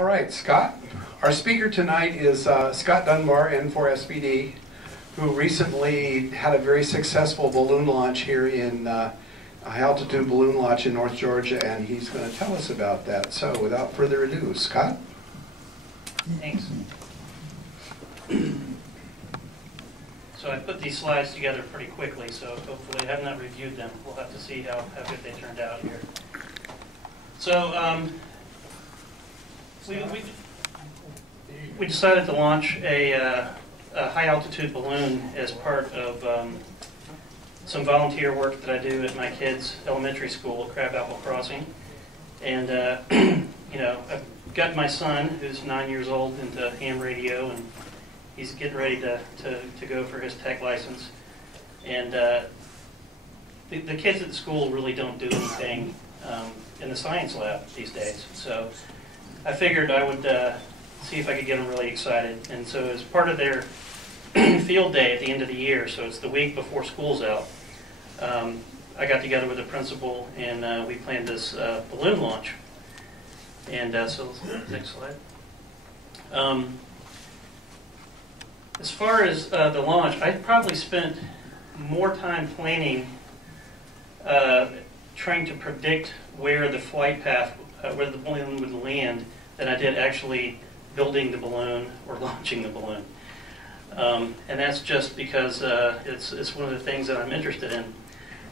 All right, Scott. Our speaker tonight is Scott Dunbar, N4SDB, who recently had a very successful balloon launch here in high-altitude balloon launch in North Georgia, and he's going to tell us about that. So, without further ado, Scott. Thanks. So I put these slides together pretty quickly, so hopefully I have not reviewed them. We'll have to see how good they turned out here. So we decided to launch a high-altitude balloon as part of some volunteer work that I do at my kids' elementary school at Crabapple Crossing. And you know, I've got my son, who's 9 years old, into ham radio, and he's getting ready to go for his tech license. And the kids at the school really don't do anything in the science lab these days. So I figured I would see if I could get them really excited. And so as part of their field day at the end of the year, so it's the week before school's out, I got together with the principal and we planned this balloon launch. And so next slide. As far as the launch, I probably spent more time planning, trying to predict where the flight path, where the balloon would land, than I did actually building the balloon or launching the balloon. And that's just because it's one of the things that I'm interested in.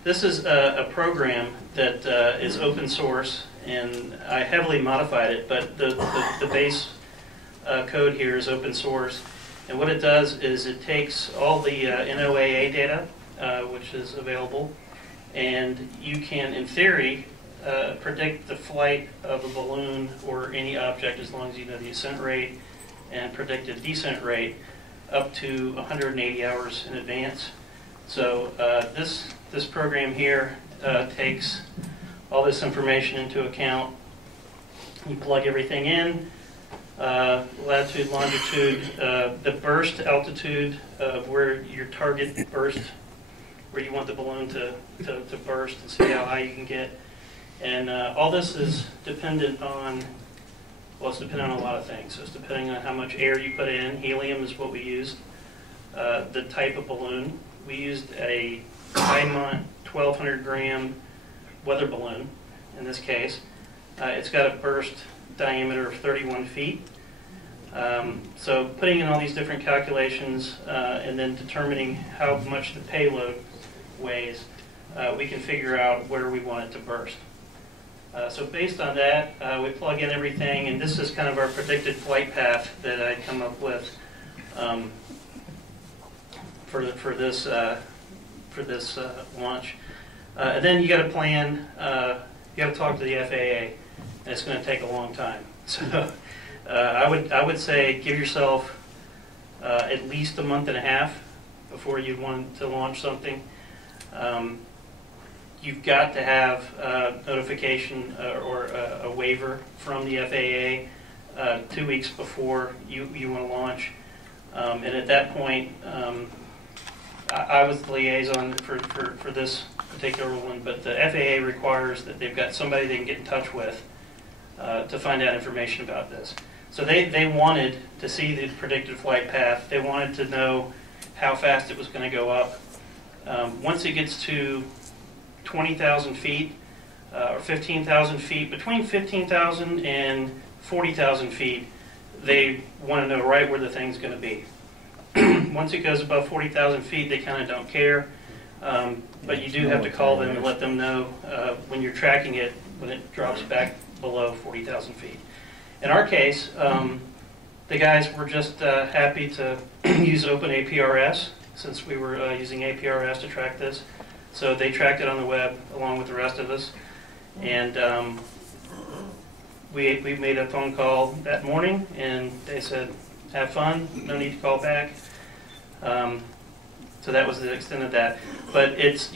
This is a program that is open source, and I heavily modified it, but the base code here is open source. And what it does is it takes all the NOAA data, which is available, and you can, in theory, predict the flight of a balloon or any object as long as you know the ascent rate and predicted descent rate up to 180 hours in advance. So this program here takes all this information into account. You plug everything in. Latitude, longitude, the burst altitude of where your target burst, where you want the balloon to burst and see how high you can get. And all this is dependent on, well, it's dependent on a lot of things. So it's depending on how much air you put in. Helium is what we used. The type of balloon. We used a Piedmont 1,200 gram weather balloon in this case. It's got a burst diameter of 31 feet. So putting in all these different calculations and then determining how much the payload weighs, we can figure out where we want it to burst. So based on that, we plug in everything, and this is kind of our predicted flight path that I come up with for this launch. And then you got to plan. You got to talk to the FAA, and it's going to take a long time. So I would say give yourself at least a month and a half before you want to launch something. You've got to have notification or a waiver from the FAA 2 weeks before you want to launch. And at that point, I was the liaison for this particular one, but the FAA requires that they've got somebody they can get in touch with to find out information about this. So they wanted to see the predicted flight path. They wanted to know how fast it was going to go up. Once it gets to 20,000 feet or 15,000 feet, between 15,000 and 40,000 feet, they want to know right where the thing's going to be. Once it goes above 40,000 feet, they kind of don't care. But you do have to call them and let them know when you're tracking it, when it drops back below 40,000 feet. In our case, the guys were just happy to use Open APRS, since we were using APRS to track this. So they tracked it on the web along with the rest of us. And we made a phone call that morning, and they said, have fun, no need to call back. So that was the extent of that. But it's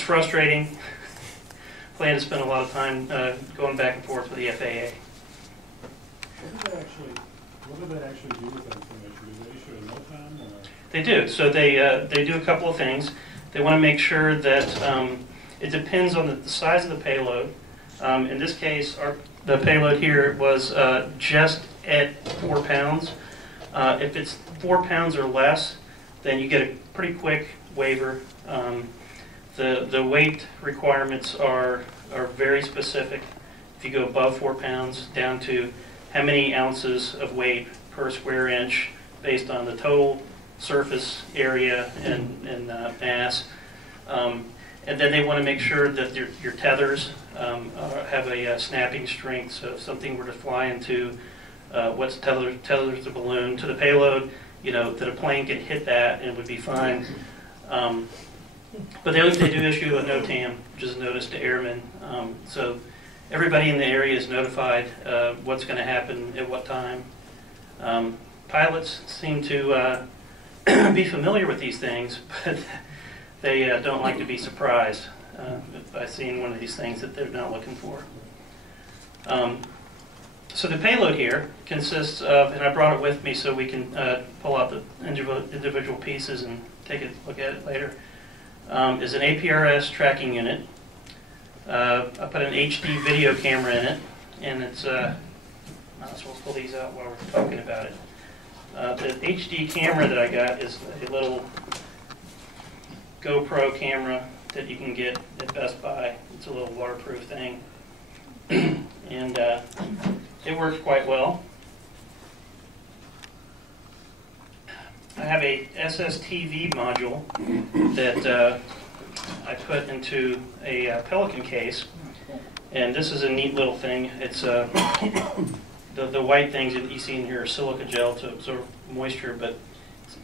frustrating. Plan to spend a lot of time going back and forth with the FAA. What do they actually do with that information? Do they issue a no time? Or? They do. So they do a couple of things. They want to make sure that it depends on the size of the payload. In this case, the payload here was just at 4 pounds. If it's 4 pounds or less, then you get a pretty quick waiver. The weight requirements are very specific. If you go above 4 pounds, down to how many ounces of weight per square inch based on the total surface area and mass. And then they want to make sure that your tethers have a snapping strength. So if something were to fly into what's tethers the balloon to the payload, that a plane could hit that and it would be fine. But they do issue a NOTAM, which is a notice to airmen. So everybody in the area is notified what's going to happen at what time. Pilots seem to be familiar with these things, but they don't like to be surprised by seeing one of these things that they're not looking for. So the payload here consists of, and I brought it with me so we can pull out the individual pieces and take a look at it later, is an APRS tracking unit. I put an HD video camera in it, and it's, might as well pull these out while we're talking about it. The HD camera that I got is a little GoPro camera that you can get at Best Buy. It's a little waterproof thing. And it works quite well. I have a SSTV module that I put into a Pelican case, and this is a neat little thing. It's the white things that you see in here are silica gel to absorb moisture, but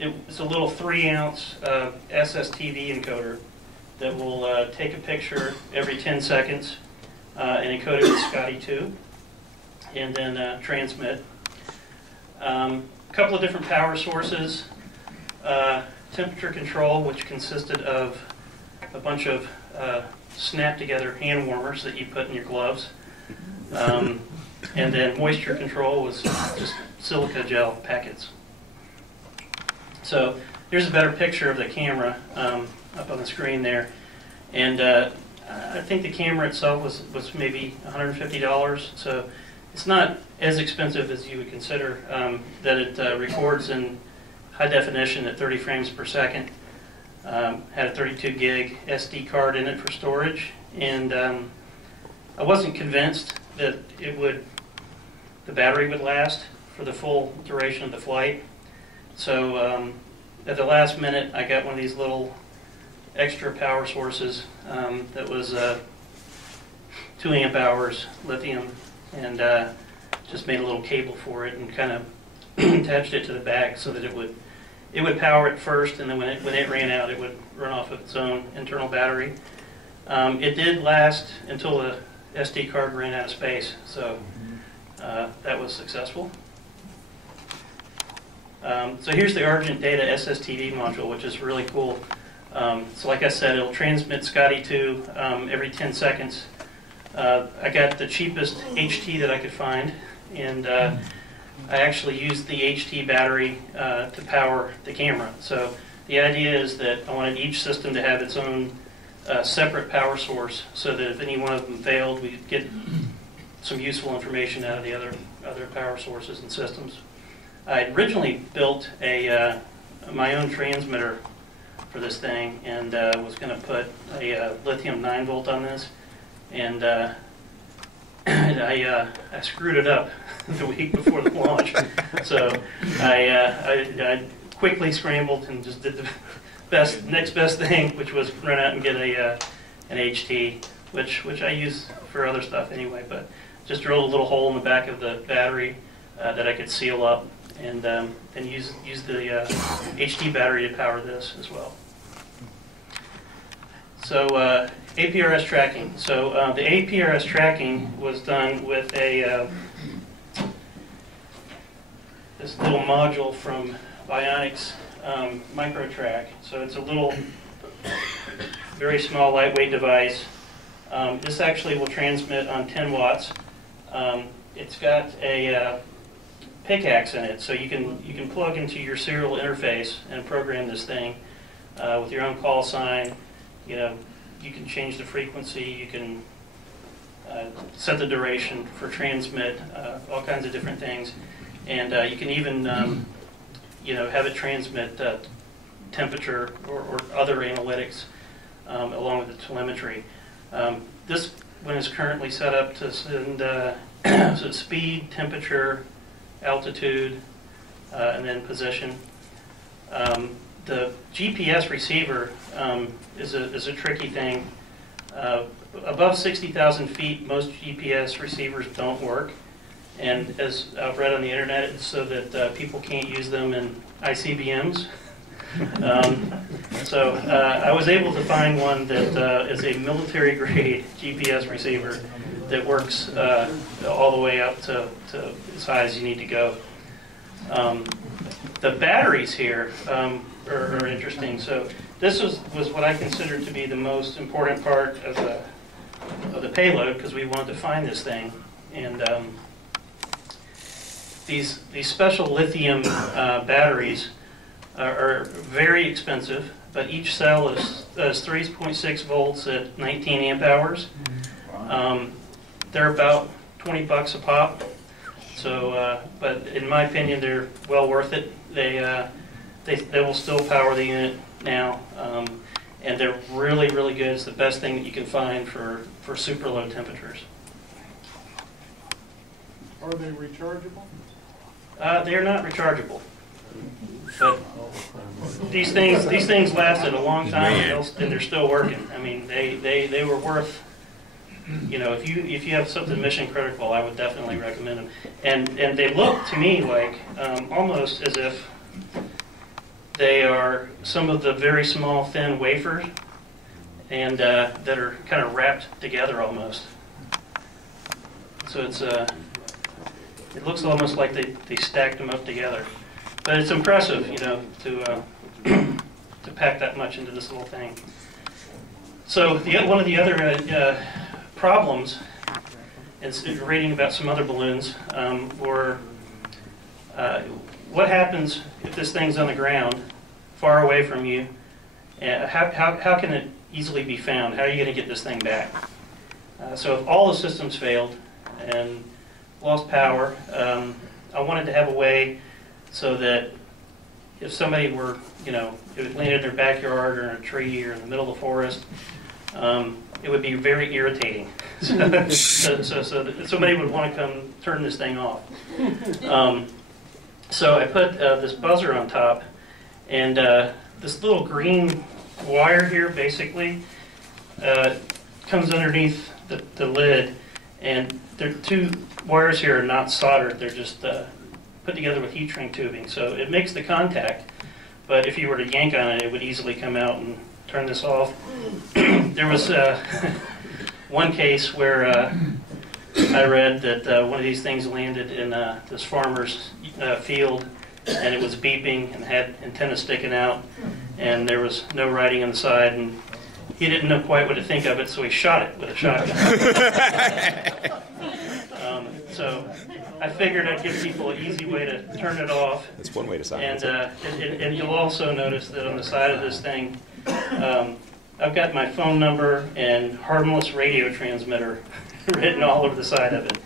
it's a little 3-ounce SSTV encoder that will take a picture every 10 seconds and encode it with Scotty2, and then transmit. A couple of different power sources. Temperature control, which consisted of a bunch of snap-together hand warmers that you put in your gloves. And then moisture control was just silica gel packets. So here's a better picture of the camera up on the screen there. And I think the camera itself was maybe $150. So it's not as expensive as you would consider. That it records in high definition at 30 frames per second. Had a 32 gig SD card in it for storage. And I wasn't convinced that the battery would last for the full duration of the flight. So at the last minute, I got one of these little extra power sources that was 2 amp hours lithium, and just made a little cable for it and kind of attached it to the back so that it would power it first, and then when it ran out, it would run off of its own internal battery. It did last until the SD card ran out of space, so that was successful. So here's the Argent Data SSTV module, which is really cool. So like I said, it'll transmit Scotty2 every 10 seconds. I got the cheapest HT that I could find, and I actually used the HT battery to power the camera. So the idea is that I wanted each system to have its own separate power source, so that if any one of them failed, we could get some useful information out of the other power sources and systems. I originally built my own transmitter for this thing, and was going to put a lithium 9-volt on this, and I screwed it up the week before the launch. So I quickly scrambled and just did the next best thing, which was run out and get an HT, which I use for other stuff anyway, but just drilled a little hole in the back of the battery that I could seal up, and use the HT battery to power this as well. So APRS tracking. So the APRS tracking was done with this little module from Bionics Microtrack. So it's a little, very small, lightweight device. This actually will transmit on 10 watts. It's got a pickaxe in it, so you can plug into your serial interface and program this thing with your own call sign. You can change the frequency. You can set the duration for transmit, all kinds of different things. And you can even have it transmit temperature or other analytics along with the telemetry. This one is currently set up to send so speed, temperature, altitude, and then position. The GPS receiver is a tricky thing. Above 60,000 feet, most GPS receivers don't work. And as I've read on the internet, it's so that people can't use them in ICBMs. So I was able to find one that is a military-grade GPS receiver that works all the way up to as high as you need to go. The batteries here are interesting. So this was what I considered to be the most important part of the payload, because we wanted to find this thing. And these special lithium batteries are very expensive, but each cell is 3.6 volts at 19 amp hours. They're about 20 bucks a pop. So, but in my opinion, they're well worth it. They will still power the unit now, and they're really, really good. It's the best thing that you can find for super low temperatures. Are they rechargeable? They are not rechargeable, but these things lasted a long time, and they're still working. I mean, they were worth. If you have something mission critical, I would definitely recommend them. And they look to me like almost as if they are some of the very small thin wafers, and that are kind of wrapped together almost. So it looks almost like they stacked them up together. But it's impressive, to pack that much into this little thing. So one of the other problems, and reading about some other balloons, were what happens if this thing's on the ground, far away from you? How can it easily be found? How are you going to get this thing back? So if all the systems failed and lost power, I wanted to have a way so that if somebody were, if it landed in their backyard or in a tree or in the middle of the forest, it would be very irritating. so that somebody would want to come turn this thing off. So I put this buzzer on top, and this little green wire here basically comes underneath the lid, and the two wires here are not soldered. They're just put together with heat shrink tubing. So it makes the contact, but if you were to yank on it, it would easily come out and turn this off. There was one case where I read that one of these things landed in this farmer's field, and it was beeping and had antennas sticking out, and there was no writing on the side, and he didn't know quite what to think of it, so he shot it with a shotgun. So I figured I'd give people an easy way to turn it off. That's one way to silence it. And you'll also notice that on the side of this thing, I've got my phone number and harmless radio transmitter written all over the side of it.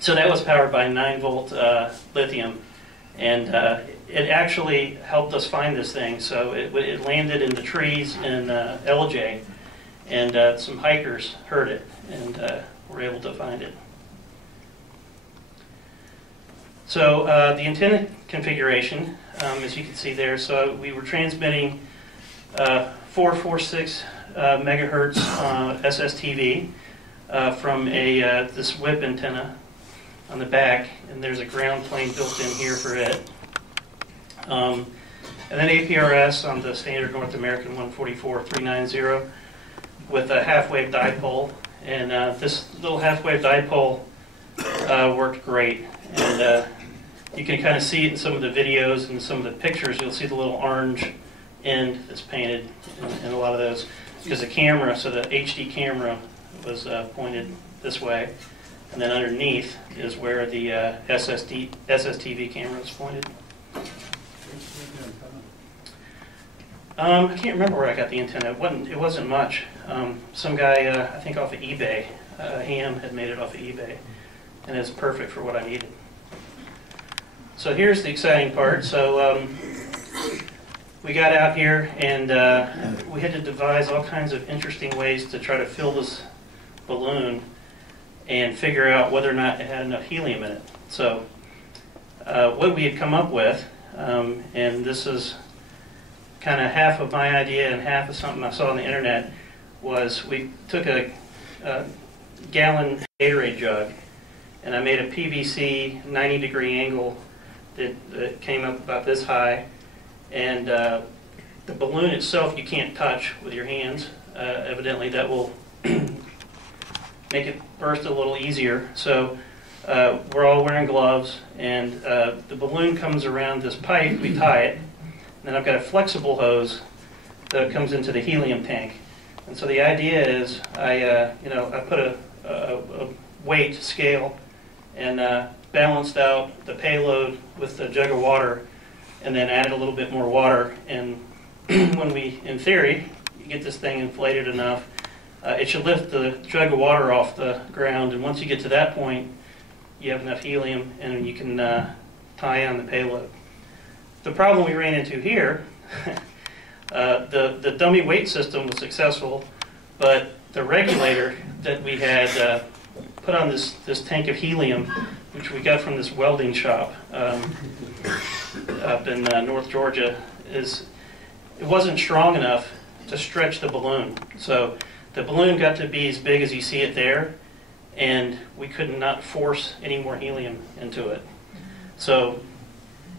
So that was powered by 9-volt lithium, and it actually helped us find this thing. So it landed in the trees in LJ, and some hikers heard it and were able to find it. So the antenna configuration, as you can see there, so we were transmitting 446 megahertz SSTV from this whip antenna on the back, and there's a ground plane built in here for it. And then APRS on the standard North American 144-390 with a half-wave dipole, and this little half-wave dipole worked great. And you can kind of see it in some of the videos and some of the pictures. You'll see the little orange end that's painted in a lot of those, because the camera, so the HD camera was pointed this way, and then underneath is where the SSTV camera is pointed. I can't remember where I got the antenna. It wasn't much. Some guy, I think off of eBay, Ham had made it off of eBay, and it's perfect for what I needed. So here's the exciting part. So we got out here, and we had to devise all kinds of interesting ways to try to fill this balloon and figure out whether or not it had enough helium in it. So what we had come up with, and this is kind of half of my idea and half of something I saw on the internet, was we took a gallon Gatorade jug, and I made a PVC 90-degree angle that came up about this high, and the balloon itself you can't touch with your hands. Evidently that will make it burst a little easier. So we're all wearing gloves, and the balloon comes around this pipe, we tie it, and then I've got a flexible hose that comes into the helium tank. And so the idea is I put a weight scale and balanced out the payload with the jug of water, and then added a little bit more water. And when we, in theory, you get this thing inflated enough, it should lift the jug of water off the ground. And once you get to that point, you have enough helium, and you can tie on the payload. The problem we ran into here, the dummy weight system was successful, but the regulator that we had put on this tank of helium, which we got from this welding shop up in North Georgia, it wasn't strong enough to stretch the balloon. So the balloon got to be as big as you see it there, and we could not force any more helium into it. So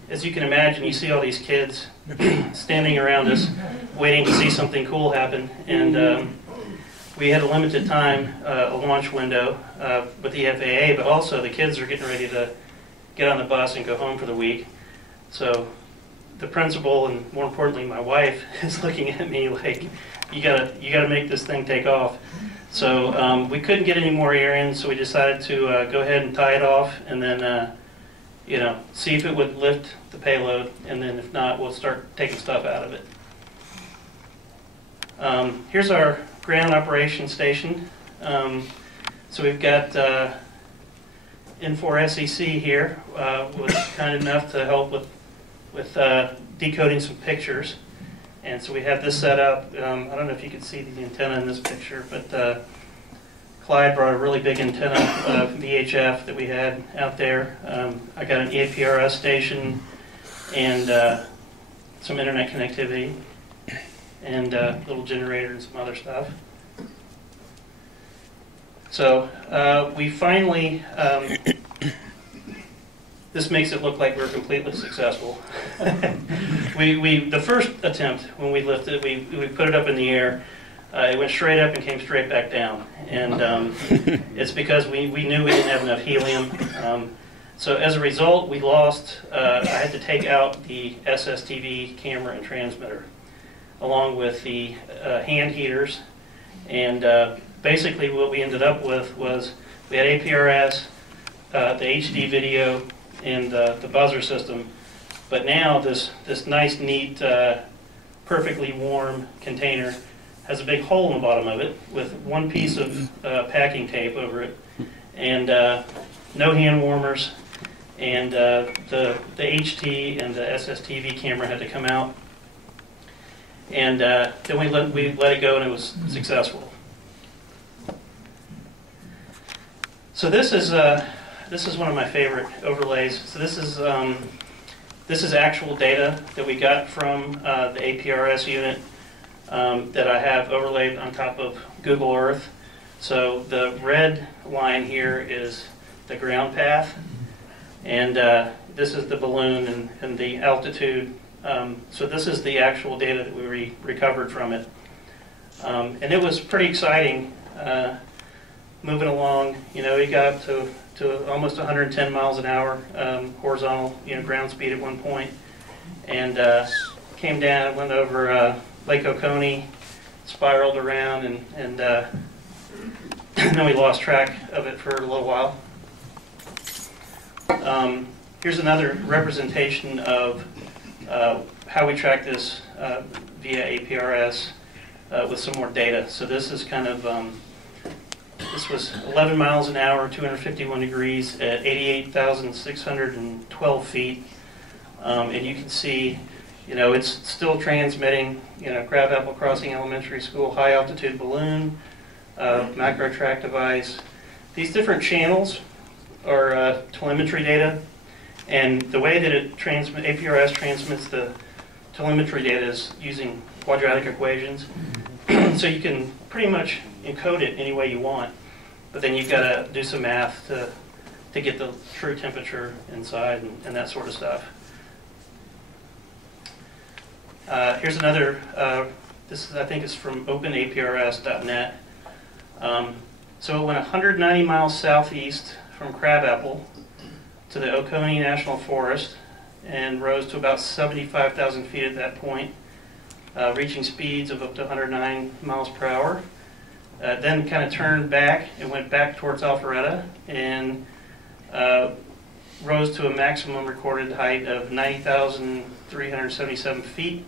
as you can imagine, you see all these kids standing around us waiting to see something cool happen, and we had a limited time, a launch window with the FAA, but also the kids are getting ready to get on the bus and go home for the week. So the principal, and more importantly my wife, is looking at me like, you gotta make this thing take off. So we couldn't get any more air in, so we decided to go ahead and tie it off, and then see if it would lift the payload, and then if not, we'll start taking stuff out of it. Here's our ground operation station. So we've got N4SDB here, was kind enough to help with decoding some pictures. And so we have this set up. I don't know if you can see the antenna in this picture, but Clyde brought a really big antenna, VHF, that we had out there. I got an APRS station and some internet connectivity, and a little generator and some other stuff. So we finally, this makes it look like we're completely successful. The first attempt when we lifted, we put it up in the air. It went straight up and came straight back down, and it's because we knew we didn't have enough helium. So as a result, we lost. I had to take out the SSTV camera and transmitter, along with the hand heaters, and basically what we ended up with was we had APRS, the HD video, and the buzzer system, but now this nice, neat, perfectly warm container has a big hole in the bottom of it with one piece of packing tape over it, and no hand warmers, and the HT and the SSTV camera had to come out, and then we let it go, and it was successful. So this is one of my favorite overlays. So this is actual data that we got from the APRS unit that I have overlaid on top of Google Earth. So the red line here is the ground path, and this is the balloon and the altitude. So this is the actual data that we recovered from it, and it was pretty exciting. Moving along, we got up to almost 110 miles an hour horizontal, ground speed at one point, and came down, went over Lake Oconee, spiraled around, and then we lost track of it for a little while. Here's another representation of how we track this via APRS with some more data. So this is kind of, this was 11 miles an hour, 251 degrees at 88,612 feet. And you can see, it's still transmitting, Crabapple Crossing Elementary School, high altitude balloon, Microtrack device. These different channels are telemetry data, and the way that APRS transmits the telemetry data is using quadratic equations. So you can pretty much encode it any way you want, but then you've got to do some math to get the true temperature inside and that sort of stuff. Here's another, this is, I think it's from openaprs.net. So it went 190 miles southeast from Crabapple to the Oconee National Forest and rose to about 75,000 feet at that point, reaching speeds of up to 109 miles per hour. Then kind of turned back and went back towards Alpharetta and rose to a maximum recorded height of 90,377 feet.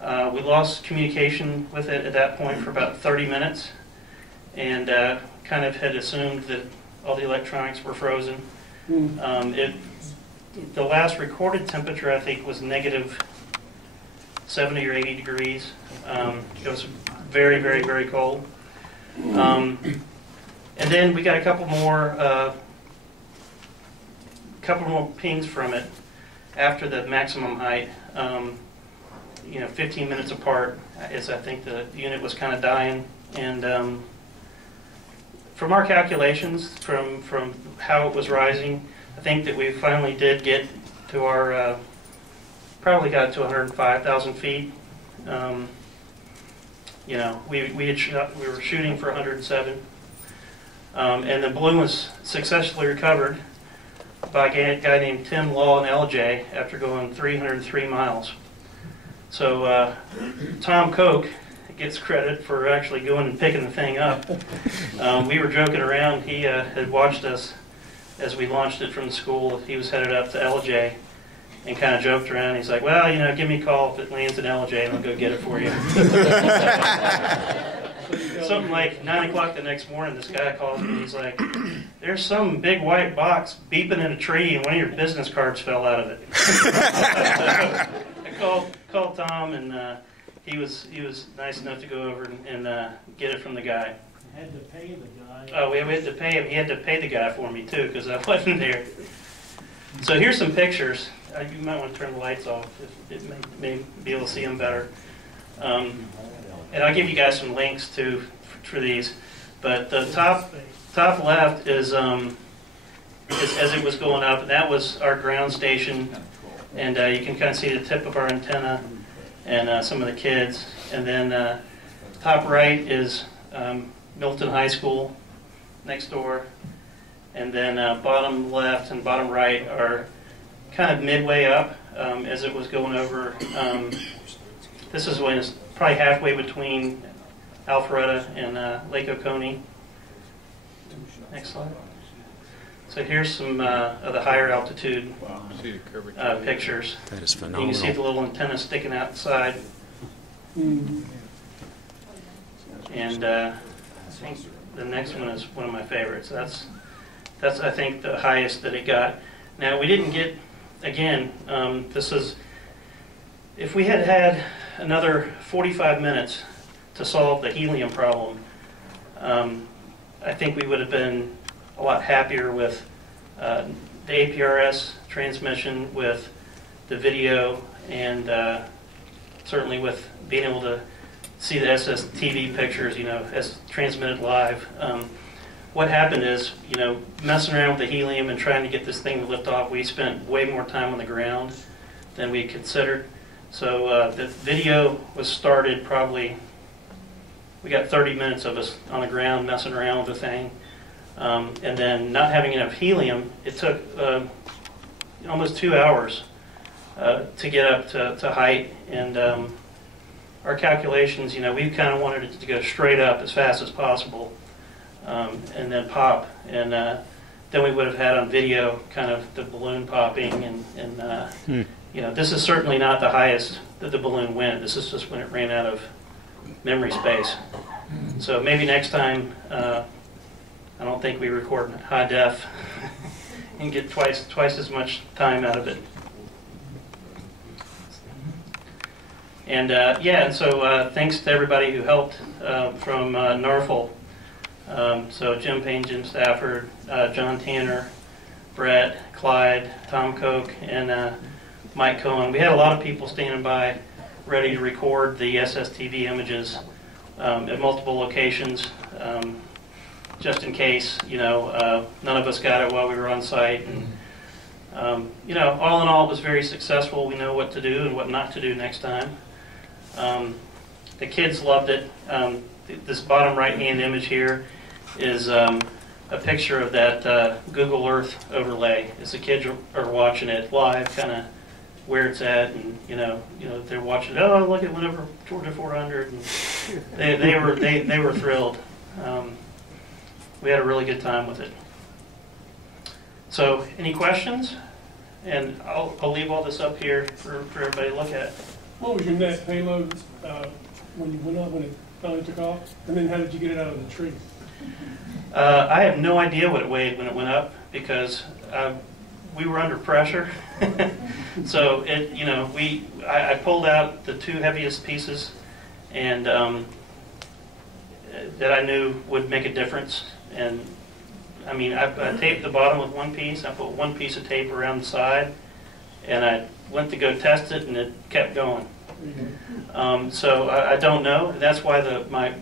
We lost communication with it at that point for about 30 minutes and kind of had assumed that all the electronics were frozen. The last recorded temperature, I think, was negative 70 or 80 degrees. It was very, very, very cold. And then we got a couple more pings from it after the maximum height. 15 minutes apart, as I think the unit was kind of dying. And from our calculations, from how it was rising, I think that we finally did get to our, probably got to 105,000 feet. We were shooting for 107. And the balloon was successfully recovered by a guy named Tim Law in LJ after going 303 miles. So Tom Koch gets credit for actually going and picking the thing up. We were joking around. He had watched us as we launched it from the school. He was headed up to LJ and kind of joked around. He's like, well, give me a call if it lands in LJ and I'll go get it for you. Something like 9 o'clock the next morning, this guy calls me and he's like, there's some big white box beeping in a tree and one of your business cards fell out of it. I called Tom and he was nice enough to go over and get it from the guy. You had to pay the guy. Oh, we had to pay him. He had to pay the guy for me too because I wasn't there. So here's some pictures. You might want to turn the lights off. It may be able to see them better. And I'll give you guys some links for these. But the top left is as it was going up, and that was our ground station. And you can kind of see the tip of our antenna and some of the kids. And then top right is Milton High School next door. And then bottom left and bottom right are kind of midway up as it was going over. This is when it's probably halfway between Alpharetta and Lake Oconee. Next slide. So here's some of the higher altitude pictures. That is phenomenal. You can see the little antenna sticking out the side. And I think the next one is one of my favorites. That's I think the highest that it got. Now we didn't get, again, this is, if we had had another 45 minutes to solve the helium problem, I think we would have been a lot happier with the APRS transmission, with the video, and certainly with being able to see the SSTV pictures, as transmitted live. What happened is, messing around with the helium and trying to get this thing to lift off, we spent way more time on the ground than we considered. So the video was started probably, we got 30 minutes of us on the ground messing around with the thing. And then not having enough helium, it took almost 2 hours to get up to height. And our calculations, we kind of wanted it to go straight up as fast as possible and then pop. And than we would have had on video, kind of the balloon popping. And you know, this is certainly not the highest that the balloon went. This is just when it ran out of memory space. So maybe next time, I don't think we record high def and get twice as much time out of it. And yeah, and so thanks to everybody who helped from NFARL. So Jim Payne, Jim Stafford, John Tanner, Brett, Clyde, Tom Koch, and Mike Cohen. We had a lot of people standing by ready to record the SSTV images at multiple locations, just in case, you know, none of us got it while we were on site. And, you know, all in all, it was very successful. We know what to do and what not to do next time. The kids loved it. This bottom right-hand image here is a picture of that Google Earth overlay. As the kids are watching it live, kind of where it's at, and you know they're watching. Oh, look, it went over Georgia 400, and they were thrilled. We had a really good time with it. So, any questions? And I'll leave all this up here for everybody to look at. What was your net payload when you went up, when it finally took off? And then how did you get it out of the tree? I have no idea what it weighed when it went up, because we were under pressure. So it, you know, I pulled out the two heaviest pieces, and that I knew would make a difference. And I mean, I taped the bottom with one piece. I put one piece of tape around the side, and I went to go test it, and it kept going. So I don't know. That's why my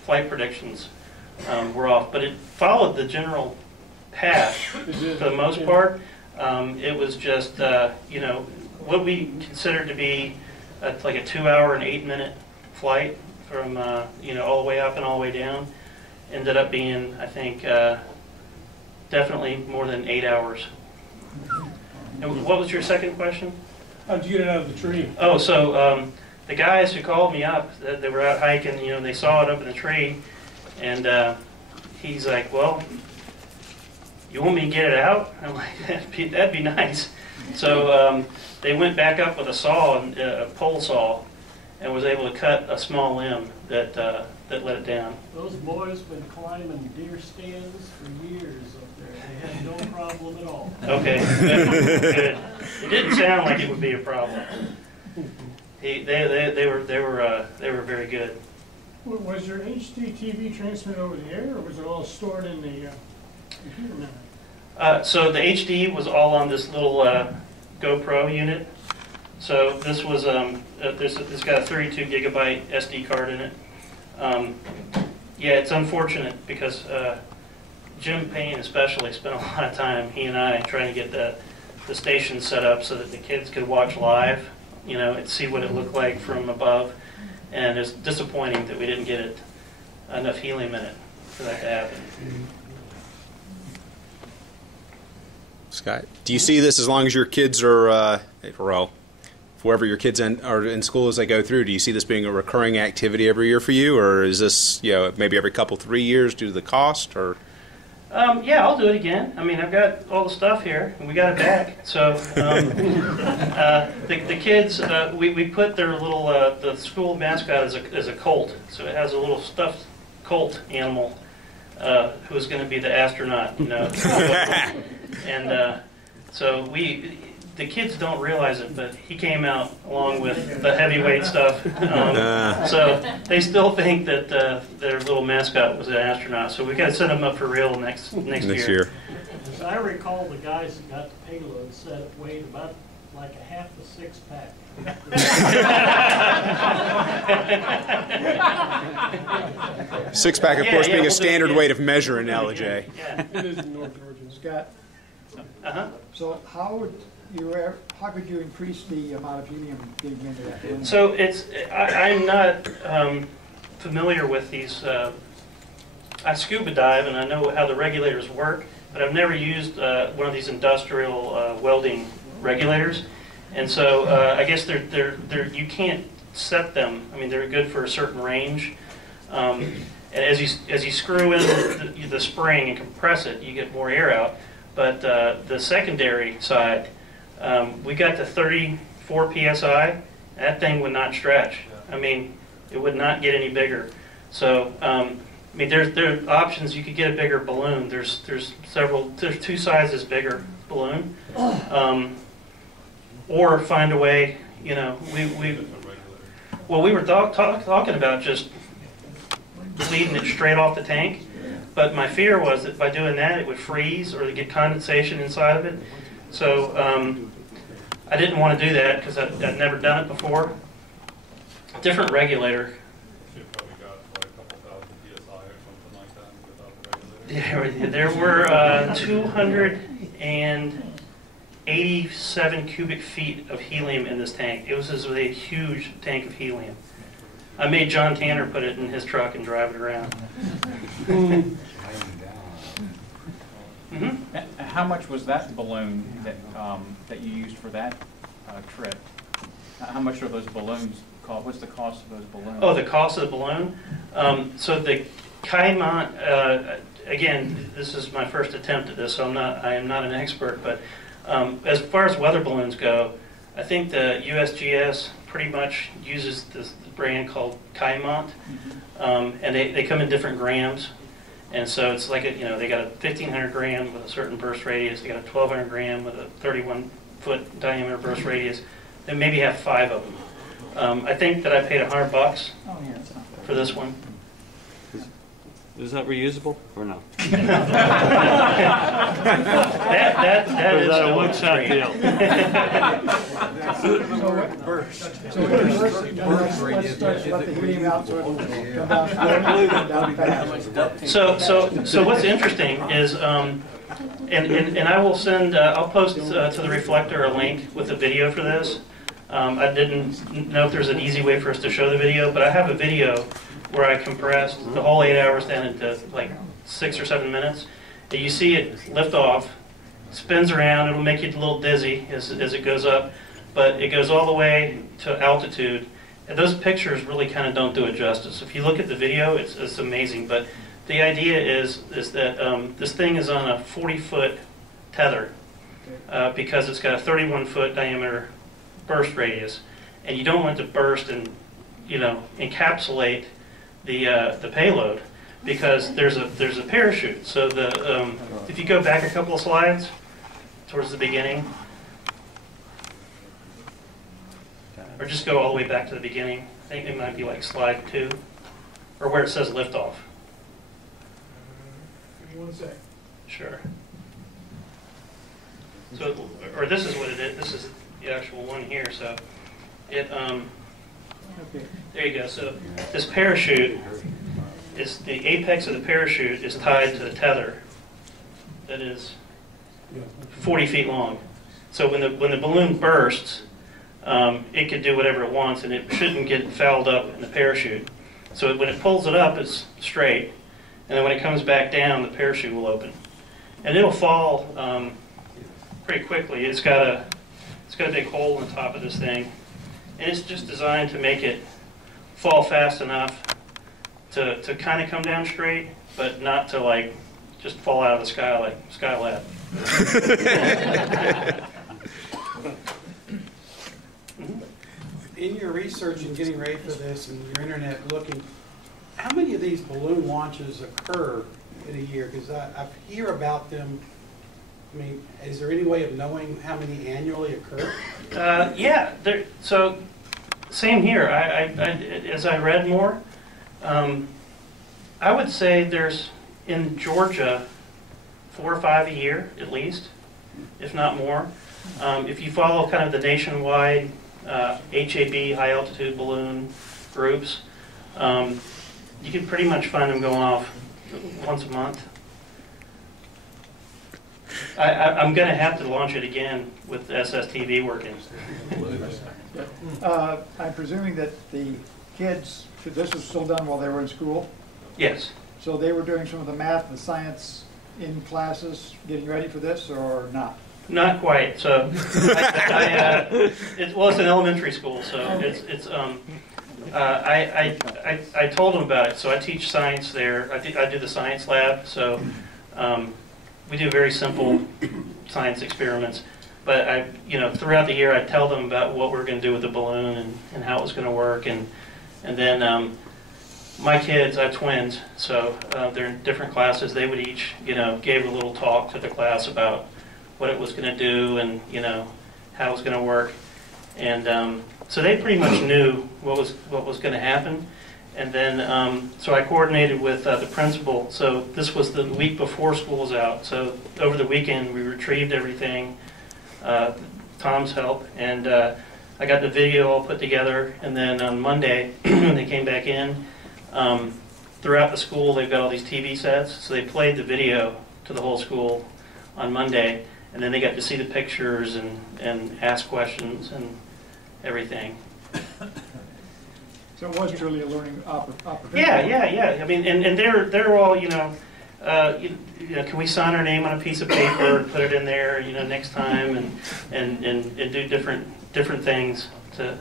flight predictions were off. But it followed the general path for the most part. It was just, you know, what we consider to be like a 2-hour and 8-minute flight from, you know, all the way up and all the way down. Ended up being, I think, definitely more than 8 hours. And what was your second question? How did you get it out of the tree? Oh, so the guys who called me up, they were out hiking, you know, and they saw it up in the tree, and he's like, well, you want me to get it out? I'm like, that'd be nice. So they went back up with a saw, a pole saw, and was able to cut a small limb that let it down. Those boys been climbing deer stands for years up there. They had no problem at all. Okay, good. It didn't sound like it would be a problem. They were very good. Was your HDTV transmit over the air, or was it all stored in the computer memory? So the HD was all on this little GoPro unit. So this was it's got a 32 gigabyte SD card in it. Yeah, it's unfortunate because Jim Payne especially spent a lot of time, he and I, trying to get the station set up so that the kids could watch live, you know, and see what it looked like from above. And it's disappointing that we didn't get enough helium in it for that to happen. Scott, do you see this as long as your kids are, well, wherever your kids are in school as they go through, do you see this being a recurring activity every year for you, or is this, you know, maybe every couple, 3 years due to the cost, or? Yeah, I'll do it again. I mean, I've got all the stuff here, and we got it back. So the kids, we put their little, the school mascot as a colt. So it has a little stuffed colt animal who is going to be the astronaut, you know. And so the kids don't realize it, but he came out along with the heavyweight stuff. So they still think that their little mascot was an astronaut. So we got to set him up for real next year. As I recall, the guys that got the payload said it weighed about like a half a six-pack. Six-pack, of course, being a standard weight of measure in LJ. Yeah. It is in North Georgia. Scott, so how could you increase the amount of helium being into that balloon? So I'm not familiar with these. I scuba dive and I know how the regulators work, but I've never used one of these industrial welding regulators. And so I guess you can't set them. I mean, they're good for a certain range. And as you screw in the spring and compress it, you get more air out. But the secondary side, we got to 34 psi. That thing would not stretch. I mean, it would not get any bigger. So, I mean, there are options. You could get a bigger balloon. There's two sizes bigger balloon, or find a way. You know, we were talking about just bleeding it straight off the tank. But my fear was that by doing that, it would freeze or get condensation inside of it. So I didn't want to do that because I'd never done it before. Different regulator. You probably got like a couple thousand PSI or something like that without the regulator. Yeah, there were 287 cubic feet of helium in this tank. It was a huge tank of helium. I made John Tanner put it in his truck and drive it around. How much was that balloon that you used for that trip? How much are those balloons cost? What's the cost of those balloons? Oh, the cost of the balloon? So the Caimont, again, this is my first attempt at this, so I am not an expert, but as far as weather balloons go, I think the USGS pretty much uses this brand called Caimont, and they come in different grams. And so it's like, they got a 1,500 gram with a certain burst radius. They got a 1,200 gram with a 31-foot diameter burst radius. They maybe have 5 of them. I think that I paid $100 for this one. Is that reusable or no? that Or is is that a no one-shot trade. deal? So what's interesting is, and I will send, I'll post to the Reflector a link with a video for this. I didn't know if there's an easy way for us to show the video, but I have a video where I compressed the whole 8 hours down into like 6 or 7 minutes. And you see it lift off, spins around, it'll make you a little dizzy as it goes up, but it goes all the way to altitude. And those pictures really kind of don't do it justice. If you look at the video, it's amazing. But the idea is that this thing is on a 40-foot tether because it's got a 31-foot diameter burst radius, and you don't want to burst and encapsulate the payload because there's a parachute. So if you go back a couple of slides towards the beginning, or just go all the way back to the beginning. I think it might be like slide 2, or where it says liftoff. Give me 1 sec. Sure. So, or this is what it is. This is the actual one here. So, there you go. So, this parachute is the apex of the parachute is tied to the tether that is 40 feet long. So when the balloon bursts, it can do whatever it wants, and it shouldn't get fouled up in the parachute. So when it pulls it up, it's straight, and then when it comes back down, the parachute will open, and it'll fall pretty quickly. It's got a big hole in the top of this thing, and it's just designed to make it fall fast enough to kind of come down straight, but not to like just fall out of the sky like Skylab. In your research and getting ready for this and your internet looking, how many of these balloon launches occur in a year? Because I hear about them. I mean, is there any way of knowing how many annually occur? Yeah. So same here. As I read more, I would say there's in Georgia 4 or 5 a year at least, if not more. If you follow kind of the nationwide HAB, high altitude balloon groups, you can pretty much find them going off once a month. I'm going to have to launch it again with SSTV working. I'm presuming that the kids, this was still done while they were in school? Yes. So they were doing some of the math and science in classes, getting ready for this, or not? Not quite. So, it's an elementary school, so it's I told them about it. So I teach science there. I do the science lab. So we do very simple science experiments. But throughout the year, I tell them about what we're going to do with the balloon and how it was going to work. And then my kids, I have twins, so they're in different classes. They would each, gave a little talk to the class about what it was going to do and, how it was going to work. And so they pretty much knew what was going to happen. And then, so I coordinated with the principal. So this was the week before school was out. So over the weekend, we retrieved everything, Tom's help, and I got the video all put together. And then on Monday, when they came back in, throughout the school, they've got all these TV sets. So they played the video to the whole school on Monday. And then they got to see the pictures and ask questions and everything. So it was truly a learning opportunity. Yeah. I mean, and they're all, can we sign our name on a piece of paper and put it in there, next time, and do different things to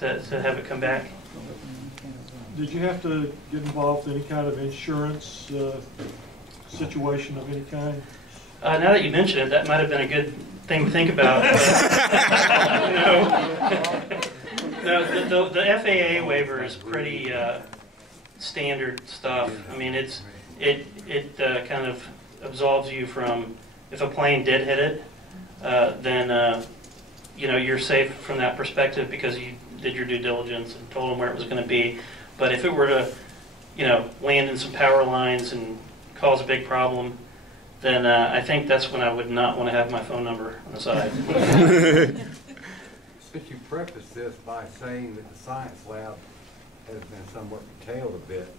have it come back. Did you have to get involved in any kind of insurance situation of any kind? Now that you mention it, that might have been a good thing to think about. The FAA waiver is pretty standard stuff. I mean, it kind of absolves you from, if a plane did hit it, then you're safe from that perspective because you did your due diligence and told them where it was going to be. But if it were to, land in some power lines and cause a big problem, then I think that's when I would not want to have my phone number on the side. Since you prefaced this by saying that the science lab has been somewhat curtailed a bit,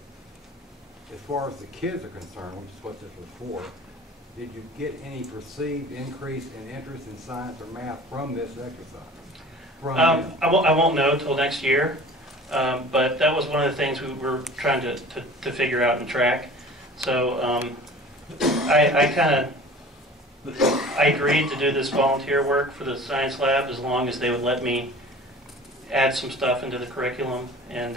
as far as the kids are concerned, which is what this was for, did you get any perceived increase in interest in science or math from this exercise? I won't know till next year, but that was one of the things we were trying to figure out and track. So I agreed to do this volunteer work for the science lab as long as they would let me add some stuff into the curriculum. And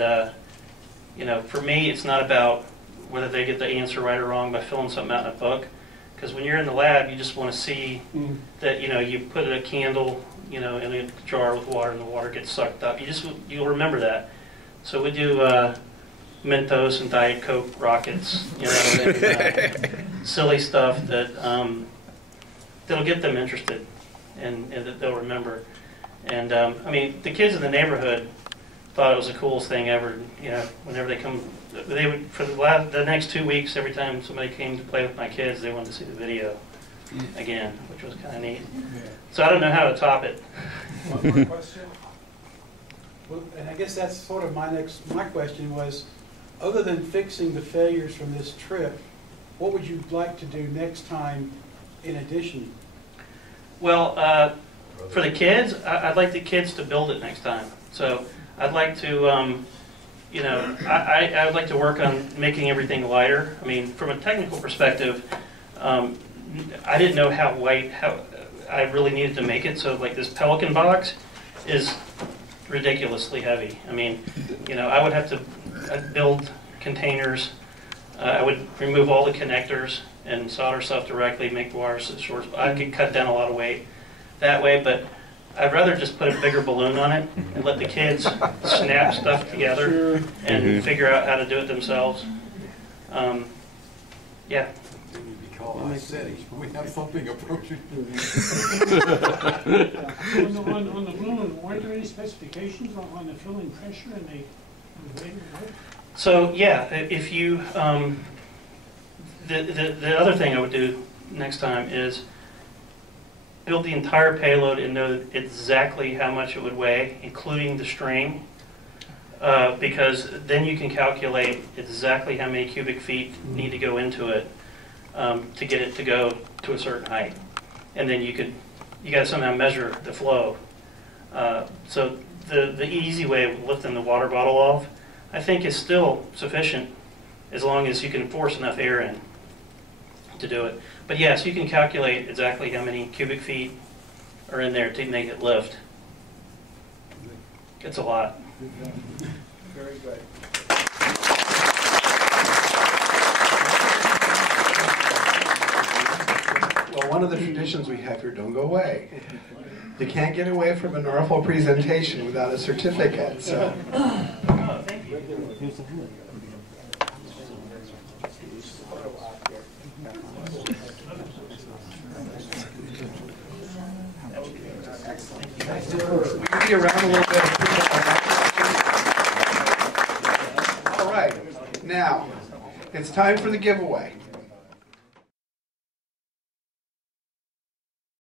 for me, it's not about whether they get the answer right or wrong by filling something out in a book. Because when you're in the lab, you just want to see that you put a candle in a jar with water and the water gets sucked up. You'll remember that. So we do Mentos and Diet Coke rockets, and, silly stuff that that'll get them interested and that they'll remember. And I mean, the kids in the neighborhood thought it was the coolest thing ever. Whenever they come, they would for the next 2 weeks. Every time somebody came to play with my kids, they wanted to see the video again, which was kind of neat. So I don't know how to top it. One more question. Well, and I guess that's sort of my question was, other than fixing the failures from this trip, what would you like to do next time in addition? Well, for the kids, I'd like the kids to build it next time. So I'd like to, I would like to work on making everything lighter. I mean, from a technical perspective, I didn't know how light, how I really needed to make it. So like this Pelican box is ridiculously heavy. I mean, I would have to build containers. I would remove all the connectors and solder stuff directly, make the wires short. I could cut down a lot of weight that way, but I'd rather just put a bigger balloon on it and let the kids snap stuff together and figure out how to do it themselves. Yeah. We have something approaching. On the balloon, weren't there any specifications on the filling pressure and the So yeah, if you the other thing I would do next time is build the entire payload and know exactly how much it would weigh, including the string, because then you can calculate exactly how many cubic feet need to go into it to get it to go to a certain height, and then you got to somehow measure the flow. So the easy way of lifting the water bottle off, I think, is still sufficient as long as you can force enough air in to do it. But yes, you can calculate exactly how many cubic feet are in there to make it lift. It's a lot. Very good. Well, one of the traditions we have here, don't go away. You can't get away from an NFARL presentation without a certificate, so. Oh, thank you. We can be around a little bit. All right, now, it's time for the giveaway.